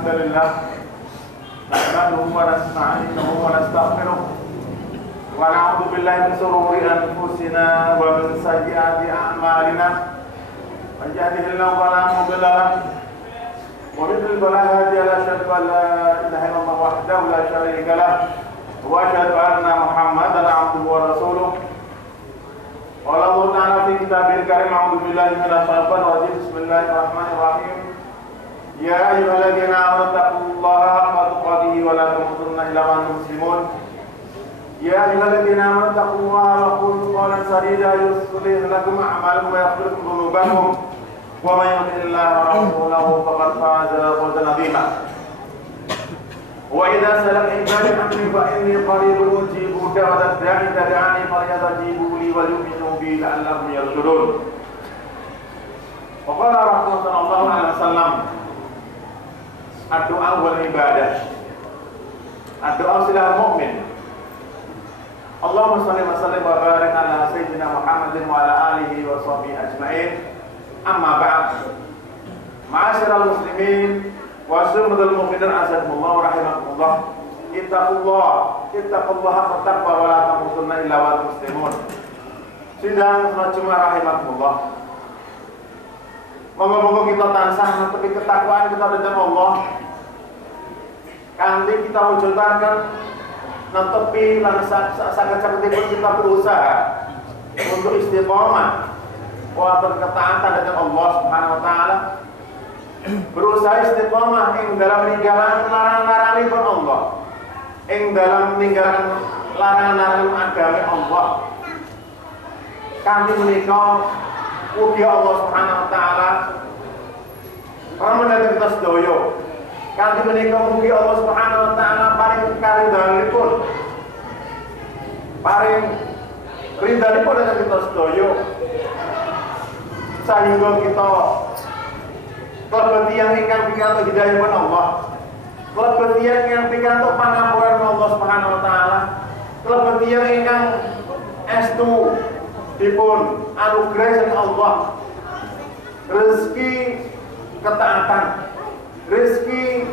الحمد لله نحمده ونستعينه ونستغفره ونعوذ بالله من شرور أنفسنا ومن سيئات أعمالنا من يهده الله فلا مضل له ومن يضلل فلا هادي له أشهد أن لا إله إلا الله وحده لا شريك له وأشهد أن محمدا عبده ورسوله قال الله تعالى في كتابه الكريم أعوذ بالله من الشيطان الرجيم بسم الله الرحمن الرحيم يا أيها الذين آمنوا اتقوا الله حق تقاته ولا تموتن إلا وأنتم مسلمون يا أيها الذين آمنوا اتقوا الله وقولوا قولا سديدا يصلح لكم أعمالكم ويغفر لكم ذنوبكم ومن يطع الله ورسوله فقد فاز فوزا عظيما وإذا سألك عبادي عني فإني قريب أجيب دعوة الداعي إذا دعاني فليستجيبوا لي وليؤمنوا بي لعلهم يرشدون وقال رسول صلى الله عليه وسلم الدعاء والعبادة الدعاء سلاح المؤمن اللهم صل وسلم وبارك على سيدنا محمد وعلى آله وصحبه أجمعين أما بعد معاشر المسلمين وسمد المؤمنين أعزكم الله ورحمكم الله اتقوا الله حق التقوى ولا تموتن إلا وأنتم مسلمون. Sidang salat Jumat rahimakumullah. Moga-moga kita tansah netepi ketakwaan kita dhateng Allah. Kanthi kita wujudaken netepi lan saged-sagedipun kita berusaha untuk istiqomah wonten ketaatan dhateng Allah Subhanahu wa taala. Berusaha istiqomah ing dalam ninggalan larangan-laranganipun Allah, ing dalam ninggalan larangan-larangan agami Allah. Kanthi menika ugi Allah Subhanahu wa taala ramen kita sedaya. Kanthi menika ugi Allah Subhanahu wa taala paring karidhanipun, paring ridhanipun dhateng kita sedaya, sehingga kita kelebetian ingkang pikantuk hidayahipun Allah, kelebetian ingkang pikantuk pangapunten Allah Subhanahu wa taala, kelebetian ingkang estu dipun anugerah saking Allah, rezeki ketaatan, rezeki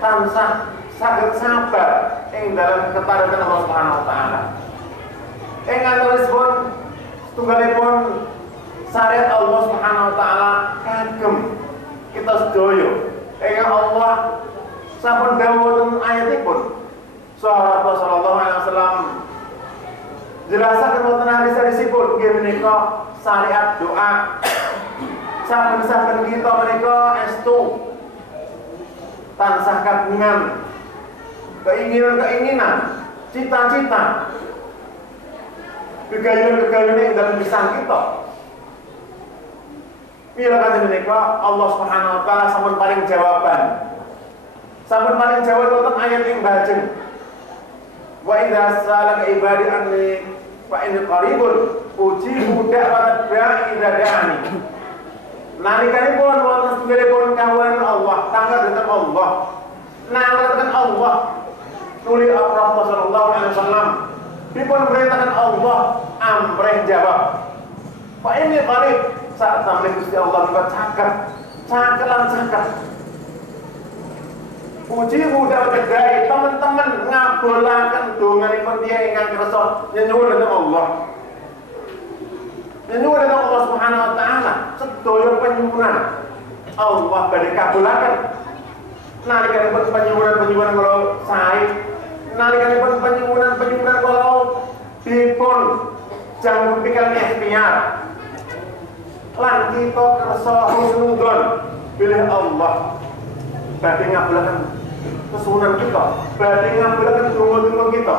tansah saged sabar ing dalam ketaatan Allah Subhanahu wa taala. Ing antawisipun setunggalipun syariat Allah Subhanahu wa taala kagem kita sedaya. Ingkang Allah sampun dawuh ayatipun sahabat sallallahu alaihi wasallam jelasaken wonten hadis-hadisipun nggih menika syariat doa. Saben-saben kita menika estu tansah kagungan keinginan-keinginan, cita-cita, gegayuhan-gegayuhan ing dalem pisan kita. Pira kanthi menika Allah Subhanahu wa taala sampun paring jawaban. Sampun paring jawaban wonten ayat ing bajeng. Wa idza salaka ibadi anni fa inni qaribun ujibu da'watad da'i idza da'ani. Nalikanipun wonten setunggalipun kawulan Allah, tangga dhateng Allah. Nangletken Allah. Tuli Rasulullah sallallahu alaihi wasallam dipun perintahkan Allah amrih jawab. Fa inni qarib saat sampai Gusti Allah kita cakap. Puji mudah kedai teman-teman ngabulaken donganipun tiyang ingkang kersa nyenyuwun dhateng Allah. Nyenyuwun dhateng Allah Subhanahu wa taala sedaya penyuwunan Allah badhe kabulaken. Nalikanipun penyuwunan kula sae, nalikanipun penyuwunan kula dipun jangan pikiran ikhtiar. Lan kita kersa husnudzon bilih Allah badhe ngabulaken kesuwunan kita, badhe ngabulaken donga-donga kita.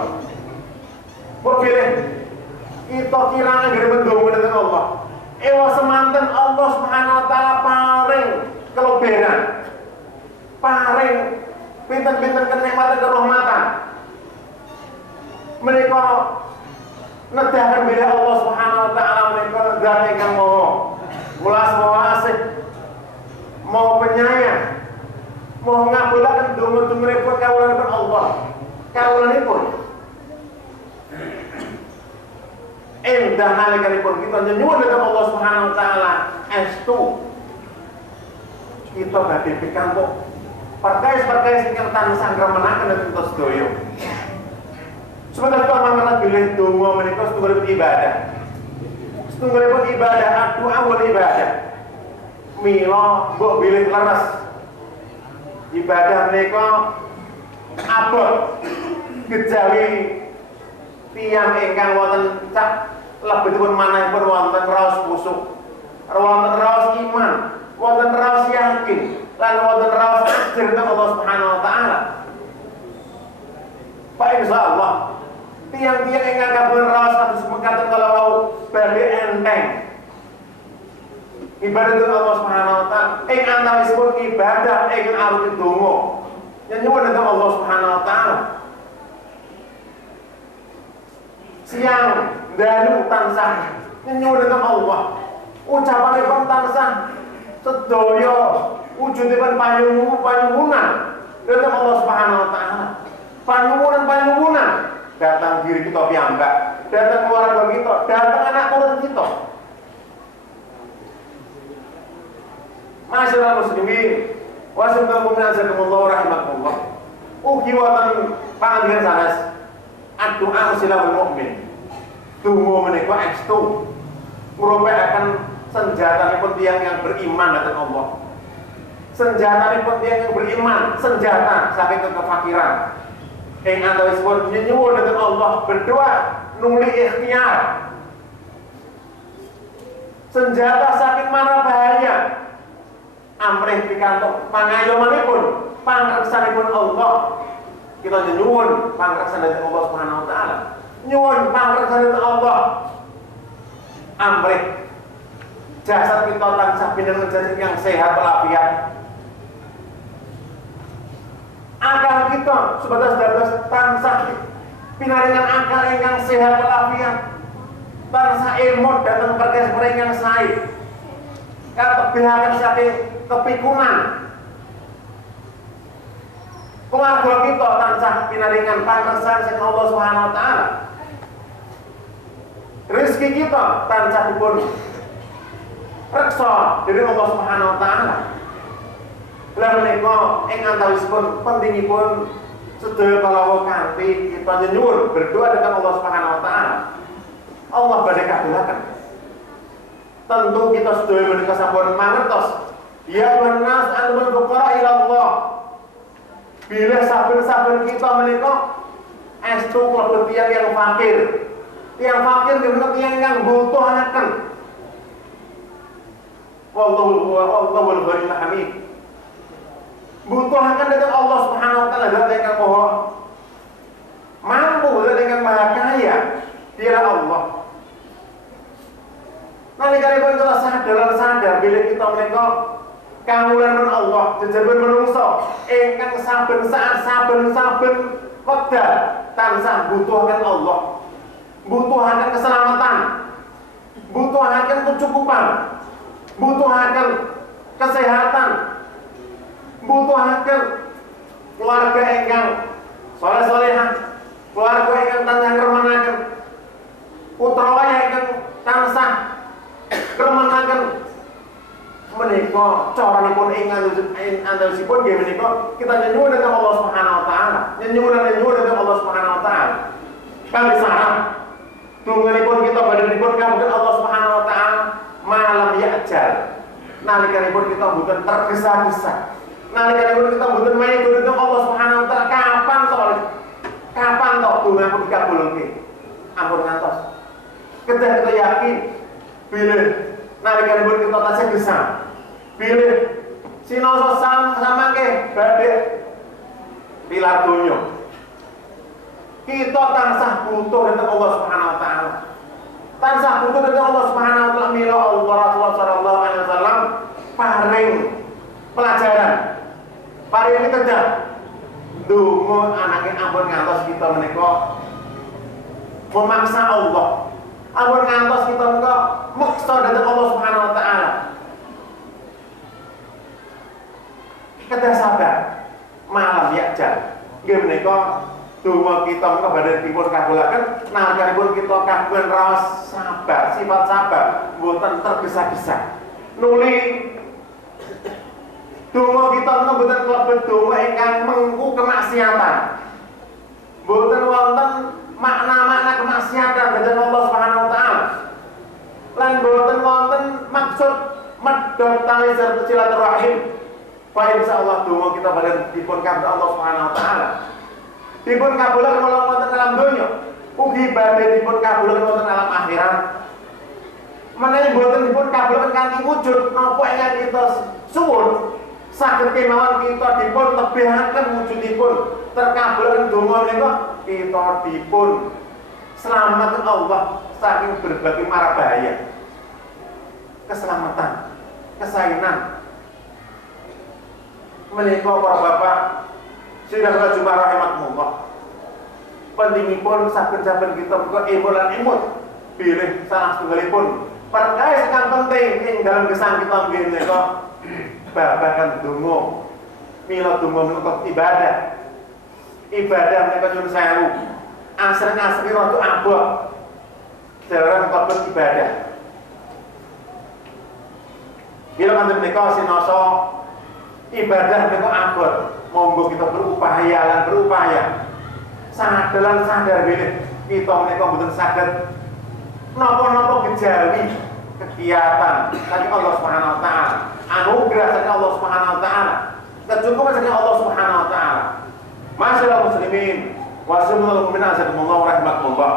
Kok bilih kita kirane nggih mendonga dhateng Allah. Ewa semanten Allah Subhanahu wa taala paring kelebihan, paring pinten-pinten kenikmatan kerahmatan. Menika nedahaken bilih Allah Subhanahu wa taala menika zat ingkang maha welas asih, mau penyayang, mau ngabulaken donga-donganipun kawulanipun Allah, kawulanipun endah nalikanipun kita nyuwun dhateng Allah Subhanahu wa taala estu kita badhe pikantuk perkais ingkang tansah ngremenaken enten sedaya. Sebenarnya kok mangerna bilih donga menika setunggalipun ibadah. Setunggalipun ibadah doa wal ibadah. Mila mbok bilih leres. Ibadah menika abot kejawi tiyang ingkang wonten cak lebetipun manahipun wonten raos kusuk, wonten raos iman, wonten raos yakin, lan wonten raos ajr dhateng Allah Subhanahu wa taala. Pak insyaallah tiang-tiang ingkang kagungan raos kados mekaten kala wau badhe enteng ibadah dhateng Allah Subhanahu wa taala ing antawisipun ibadah ingkang arupi donga nyuwun dhateng Allah Subhanahu wa taala. Siang dalu tansah nyuwun dhateng Allah. Ucapanipun tansah sedaya wujudipun panyuwunan dhateng Allah Subhanahu wa taala. Panyuwunan datang diri kita piyambak, datang keluarga kita, datang anak turun kita. Masyaallah muslimin, wasallallahu mu'minazakumullah rahimakumullah. Ugi wonten pangandikan sanes ad-du'a silahul mukmin. Donga menika estu merupakan senjatanipun tiyang yang beriman dhateng Allah. Senjatanipun tiyang yang beriman, senjata saking kefakiran. Ing antawisipun nyuwun dhateng Allah berdoa nuli ikhtiar. Senjata saking mara bahaya. Amrih pikantuk pangayomanipun, pangreksanipun Allah. Kita nyuwun pangreksan dhateng Allah Subhanahu wa taala. Nyuwun pangreksan dhateng Allah. Amrih jasad kita tansah pinengen jasad yang sehat walafiat. Akal kita sebatas tansah pinaringan akal ingkang sehat walafiat. Tansah ilmu dhateng perkara ingkang sae. Katebihaken saking kepikunan. Keluarga kita tansah pinaringan pangreksan saking Allah Subhanahu wa taala. Rezeki kita tansah dipun reksa dening Allah Subhanahu wa taala. Lan menika ing antawisipun pentingipun sedaya kalawa kanthi kita nyuwun berdoa dhateng Allah Subhanahu wa taala. Allah badhe kabulaken. Tentu kita sedaya menika sampun mangertos ya wanas antumul fuqara ila Allah. Bila saben-saben kita menika estu klebet tiyang yang fakir. Tiyang fakir menika tiyang yang butuhaken. Wallahu ghaniyyun hamid. Butuhaken dhateng Allah Subhanahu wa taala zat ingkang maha mampu, zat ingkang maha kaya. Dialah Allah. Nalikanipun kita sadar bila kita menika kawulan Allah, jejebul menungso ingkang saben saat saben wekdal tansah butuhaken Allah. Butuhaken keselamatan. Butuhaken kecukupan. Butuhaken kesehatan. Butuhaken keluarga ingkang saleh-salehah, keluarga ingkang tansah ngremenaken, putra wayah ingkang tansah ngremenaken menika caranipun ing antawisipun nggih menika kita nyuwun dhateng Allah Subhanahu wa taala. Nyuwun dhateng Allah Subhanahu wa taala. Kami sareng dunganipun kita badhe dipun kabulkan Allah Subhanahu wa taala malam ya'jal. Nalikanipun kita mboten tergesa-gesa. Nalikanipun kita mboten main dhateng Allah Subhanahu wa taala kapan to dunganipun dikabulke. Ampun ngantos. Kedah kita yakin bilih nalikanipun kita tasih gesang. Bilih sinoso samangke badhe tilar donya. Kita tansah butuh dhateng Allah Subhanahu wa taala. Tansah butuh dhateng Allah Subhanahu wa taala mila Allah Rasulullah sallallahu alaihi wasallam paring pelajaran. Paring tedah. Donga anake ampun ngantos kita menika memaksa Allah. Ampun ngantos kita menika meksa dhateng Allah Subhanahu wa taala. Kedah sabar malam ya'jal. Nggih menika donga kita menika badhe dipun kabulaken nalikanipun kita kagungan raos sabar, sifat sabar, mboten tergesa-gesa. Nuli Donga kita menika mboten klebet donga ingkang mengku kemaksiatan. Mboten wonten makna-makna kemaksiatan dhateng Allah Subhanahu wa taala. Lan mboten wonten maksud medhot tali silaturahim. Fa insyaallah donga kita badhe dipun kabul Allah Subhanahu wa taala. Dipun kabulaken wonten alam donya, ugi badhe dipun kabulaken wonten alam akhirat. Menawi boten dipun kabulaken kanthi wujud napa ingkang kita suwun, saged kemawon kita dipun tebihaken wujudipun terkabulaken donga menika kita dipun selamatkan Allah saking berbagai mara bahaya. Keselamatan, kesainan. Menika para bapak sedaya jumlah rahimakumullah. Pentingipun saben-saben kita menika emut lan emut pilih salah setunggalipun perkara yang penting ing dalam gesang kita nggih menika babagan donga. Mila donga menika ibadah. Ibadah menika nyuwun sewu. Asring-asring rada abot. Dereng klebet ibadah. Bila kanthi menika sinasa ibadah menika abot. Monggo kita berupaya lan berupaya. Sadar bilih kita menika mboten saged napa-napa kejawi kegiatan saking Allah Subhanahu wa taala. Anugerah saking Allah Subhanahu wa taala. Kecukupan saking Allah Subhanahu wa taala. Masyaallah muslimin wa sallallahu min azakumullah rahimakumullah.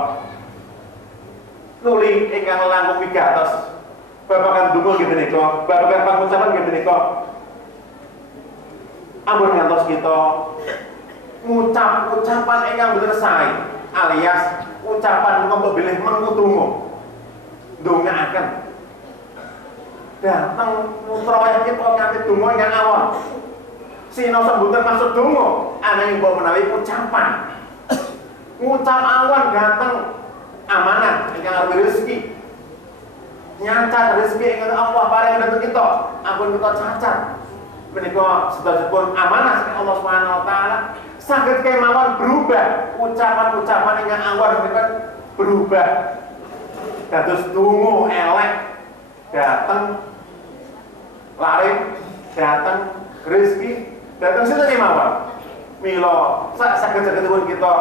Nuli ingkang langkung wigatos babagan donga nggih menika, babagan pangucapan nggih menika. Ampun ngantos kita ngucap ucapan ingkang boten sae alias ucapan mengko bilih mengutunggu ndongaaken dateng putra wayah kita kanthi donga ingkang awon sinasa mboten maksud donga ananging mbok menawi ucapan ngucap awon dateng amanah ingkang arep rezeki nyacat rezeki ingkang Allah paring dhateng kita ampun kita cacat menika sedaya amanah saking Allah Subhanahu wa taala. Saged kemawon berubah ucapan-ucapan ingkang awon menika berubah dados donga elek dateng laring dateng rezeki dateng sinten kemawon mila saged-sagedipun kita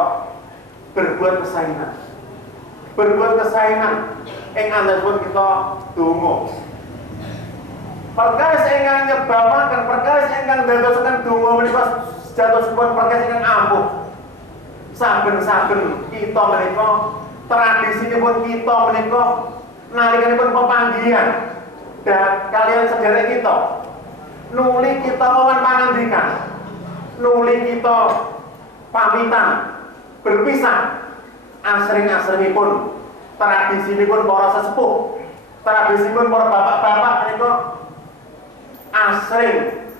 berbuat kesaenan ing andhapipun kita donga. Perkara ingkang nyebabaken perkara ingkang dadosaken donga menika sejatosipun perkara ingkang ampuh. Saben-saben kita menika tradisinipun kita menika nalikanipun pepanggihan dan kalian sederek kita nuli kita wawan pangandikan nuli kita pamitan berpisah asring-asringipun tradisinipun para sesepuh tradisinipun para bapak-bapak menika asring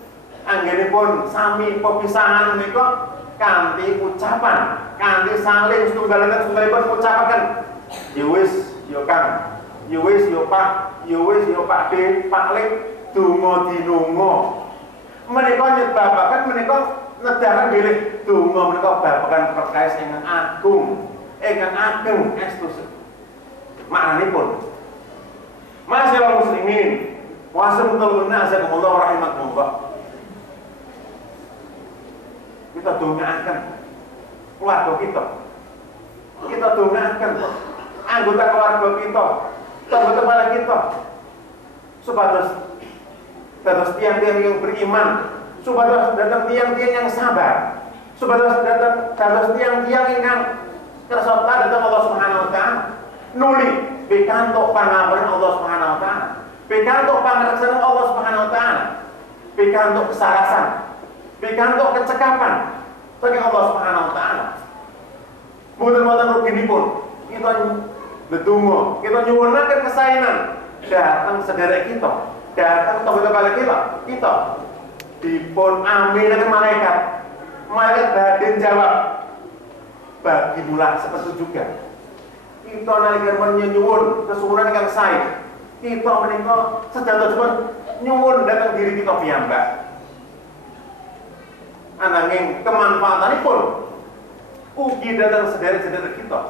anggenipun sami pepisahan menika kanthi ucapan, kanthi saling setunggalipun ucapaken. Ya wis, ya Kang. Ya wis, ya Pak. Ya wis, ya Pak D, Pak Lek, donga dinunga. Menika nyebabaken menika nedahaken bilih donga menika babagan perkawis ingkang ageng estus. Maknanipun Masyaallah muslimin wasallallahu nazakumullah rahimakumullah. Kita dongaaken keluarga kita dongaaken anggota keluarga kita, teman-teman kita supados dados tiang-tiang yang beriman, supados datang tiang-tiang yang sabar, supados dados tiang-tiang ingkang kersa dhateng Allah Subhanahu wa taala, nuli pikantuk pangapunten Allah Subhanahu wa taala, pikantuk pangreksaning Allah Subhanahu wa taala, pikantuk kesarasan, pikantuk kecekapan saking Allah Subhanahu wa taala. Mboten ruginipun kita ndedonga, kita nyuwunaken kesaenan dhateng sederek kita, dhateng tangga-tangga kita dipun aminaken malaikat. Malaikat badhe jawab bagi mula seperti juga. Kita nalika nyuwun kesuwunan ingkang sae, kita menika sejatosipun nyuwun dhateng diri kita piyambak. Ananging kemanfaatanipun ugi dhateng sederek-sederek kita.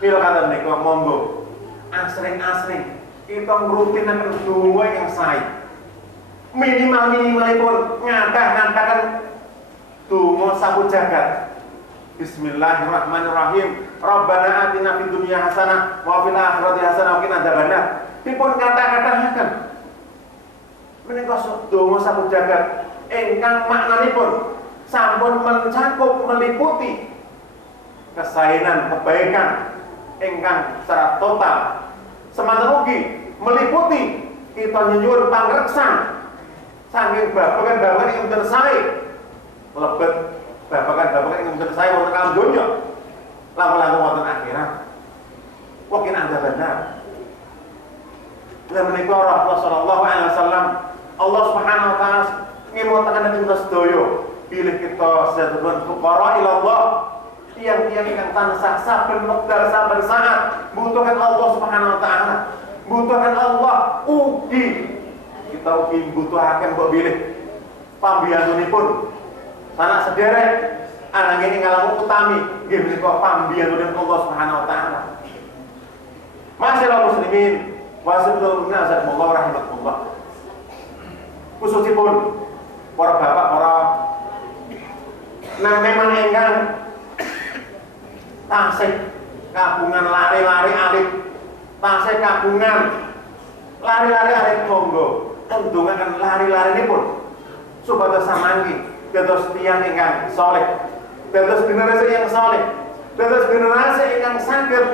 Mila kata menika monggo asring-asring kita ngrutinaken donga ingkang sae. Minimalipun ngatakan donga sapu jagat. Bismillahirrahmanirrahim. Rabbana atina fid dunya hasanah wa fil akhirati hasanah wa qina adzabannar. Dipun kata-katakan menika donga sapu jagat ingkang maknanipun sampun mencakup meliputi kesaenan kebaikan ingkang secara total. Semanten ugi meliputi kita nyuwun pangreksan saking babagan ing mboten sae lebet babagan ing mboten sae wonten alam donya lan wonten akhirat. Wakin anda benar. Lan menika Rasulullah sallallahu alaihi wasallam Allah Subhanahu wa taala ngimutaken kita sedaya bilih kita sedherek fuqara ila Allah, tiang-tiang ingkang tansah saben wekdal saben saat butuhkan Allah Subhanahu wa taala. Butuhkan Allah ugi kita ugi butuhaken mbok bilih pambiyantunipun sanak sederek ananging ing alam utami nggih menika pambiyantunipun Allah Subhanahu wa taala. Masyaallah muslimin wa sallallahu rahimakumullah. Khususipun para bapak, para memang ingkang tasih kagungan lari-lari alit, tasih kagungan lari-lari alit monggo ndongaken lari-larinipun supados samanggi dados tiyang ingkang saleh, dados generasi yang saleh, dados generasi ingkang saged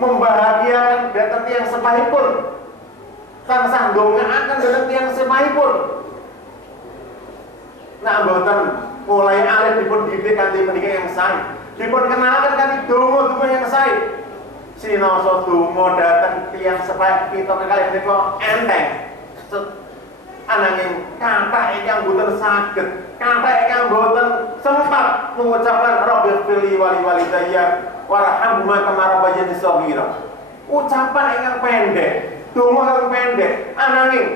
membahagiakan dhateng tiyang sepahipun, tansah ndongaaken dhateng tiyang sepahipun. Nah mboten mulai alit dipun didik kanthi menika yang sae, dipun kenalkan kanthi donga-donga yang sae. Sinasa donga dhateng tiyang sepah kita kalih menika enteng. Ananging kathah ingkang boten saged, kathah ingkang boten sempat mengucapkan Rabbil firli wali walidayya warhamhuma kama rabbayani shaghira. Ucapan ingkang pendek, donga ingkang pendek, ananging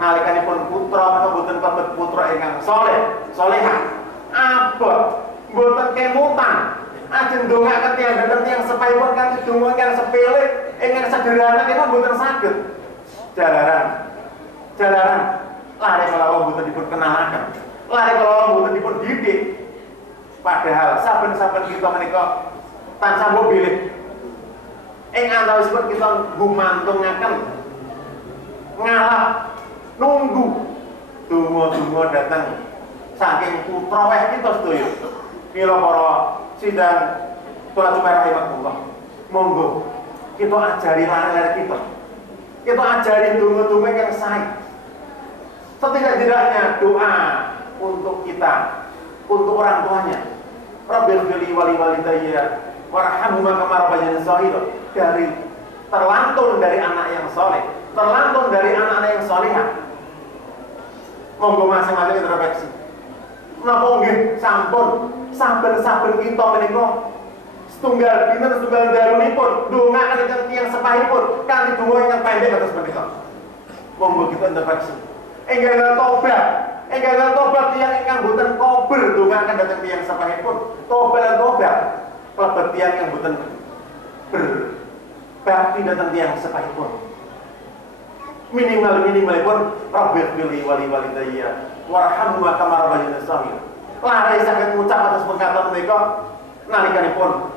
nalikanipun putra menika boten pebet putra ingkang saleh, salehah, abot, boten kemutan. Ajeng ndongaaken tiyang dhateng tiyang sepahipun kanthi donga ingkang sepele, ingkang sederhana kita boten saged. Jalaran lari kalawan boten dipun kenalaken, lari kalawan boten dipun didik. Padahal saben-saben kita menika tansah mbok bilih ing antawisipun kita gumantungaken ngalah nunggu donga-donga dateng saking putra weh kita sedaya. Mila para sidang kula cuwara rahimakumullah, monggo kita ajari lari-lari kita. Kita ajari donga-donga yang sae. Setidak-tidaknya doa untuk kita, untuk orang tuanya. Rabbil firli wali walidayya warhamhuma kama rabbayani shaghira, dari terlantun dari anak yang saleh, terlantun dari anak-anak yang salehah. Monggo masing-masing introspeksi. Napa nggih sampun saben-saben kita menika setunggal dinten setunggal dalunipun ndongaaken ingkang tiyang sepahipun kanthi donga ingkang pendek kados menika. Monggo kita introspeksi. Enggal tobat tiyang ingkang boten kober ndongaaken dhateng tiyang sepahipun. Tobat klebet tiyang ingkang boten berbakti dhateng tiyang sepahipun. Minimalipun Rabbil firli wali walidayya warhamhuma kama rabbayani shaghira. Lare saged ngucap atas pengkaton menika nalikanipun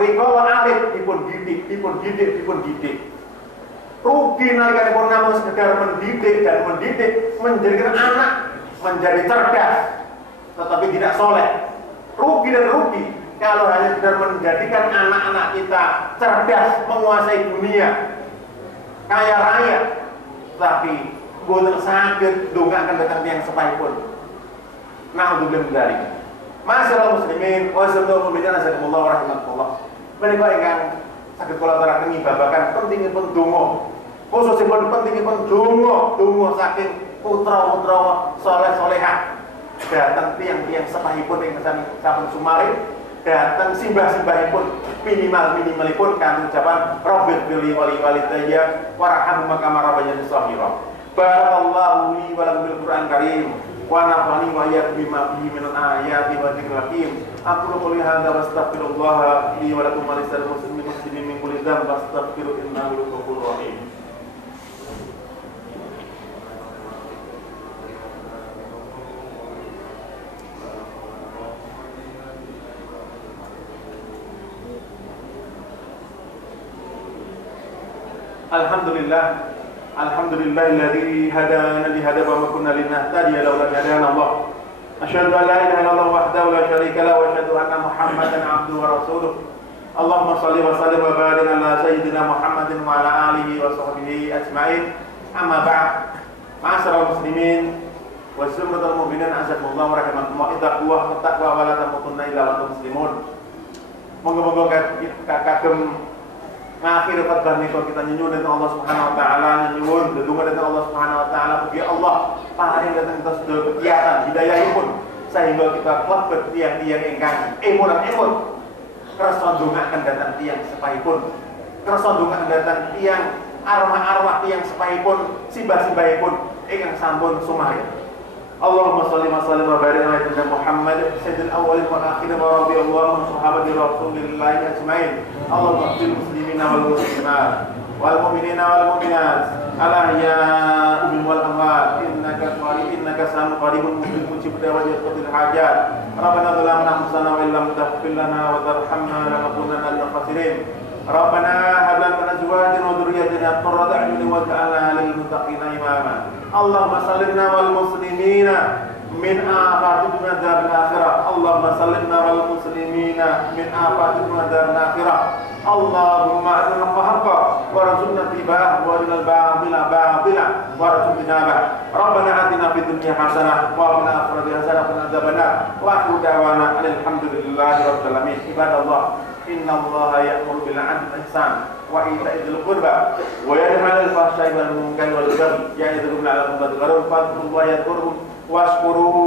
rikala alit dipun didik. Rugi nalikanipun namung sekedar mendidik menjadikan anak menjadi cerdas tetapi tidak soleh. Rugi kalau hanya sekedar menjadikan anak-anak kita cerdas, menguasai dunia, kaya raya, tapi boten saged ndongaaken dhateng tiyang sepahipun. Na'udzubillah min dzalik. Masyaallah muslimin wa sallallahu rahimakumullah. Menika ingkang saged kula aturaken babagan pentingipun donga. Khususipun pentingipun donga saking putra-putra saleh salehah dhateng tiyang-tiyang sepahipun ingkang sampun sumaring, dhateng simbah-simbahipun minimalipun kanthi ucapan Rabbil firli wali walidayya warhamhuma kama rabbayani shaghira. Barakallahu li wa lakum bil Qur'an karim wa nafa'ani wa iyyakum bima fihi minal ayati wa dzikril hakim. Aqulu qouli hadza wa astaghfirullah li wa lakum wa lisal muslimin min kulli dhanbin fastaghfiruhu innahu ghafurur rahim. Alhamdulillah. Alhamdulillahilladzi hadana li hada wa ma kunna linahtadiya laula an hadana Allah. Asyhadu an la ilaha illallah wahdahu la syarika lahu wa asyhadu anna Muhammadan abduhu wa rasuluh. Allahumma shalli wa sallim wa barik ala sayyidina Muhammadin wa ala alihi wa sahbihi ajma'in. Amma ba'd. Ma'asyiral muslimin wa zumratul mu'minin azakumullah wa rahimakumullah. Ittaqwa wa la tamutunna illa wa antum muslimun. Moga-moga kagem ngakhir khutbah niko kita nyuwun datang Allah Subhanahu wa taala, nyuwun dedungan datang Allah Subhanahu wa taala, mugi Allah paring datang kita sedaya kegiatan hidayahipun sehingga kita klebet tiang-tiang ingkang emon kersa ndongaaken datang tiang sepahipun, kersa ndongaaken datang tiang arwah-arwah tiang sepahipun, simbah-simbahipun ingkang sampun sumari. Allahumma shalli wa sallim wa barik ala sayyidina Muhammad sayyidil awwalin wal akhirin wa radhiyallahu an sahabati Rasulillah ajmain. Allahumma ighfir muslimina wal muslimat wal mu'minina wal mu'minat al ahya'i wal amwat innaka qaribun mujib da'wati qadil hajat. Rabbana zalamna anfusana wa illam taghfir lana wa tarhamna lanakunanna minal khasirin. Rabbana hab lana min azwajina wa dhurriyyatina qurrata a'yunin waj'alna lil muttaqina imama. Allahumma sallimna wal muslimina min afati dunya dan akhirah. Allahumma sallimna wal muslimina min afati dunya dan akhirah. Allahumma arina haqqa warzuqna tibaa wa arina al-batila batila warzuqna tinaba. Rabbana atina fid dunya hasanah wa fil akhirati hasanah wa qina adzabannar. Wa akhiru da'wana alhamdulillahi rabbil alamin. Ibadallah, inna Allaha ya'muru bil 'adli wal ihsan wa ita'i dzil qurba wa yanha 'anil fahsya'i wal munkari wal baghi ya'idukum la'allakum tadhakkarun. Fadhkurullaha yadhkurkum washkuruhu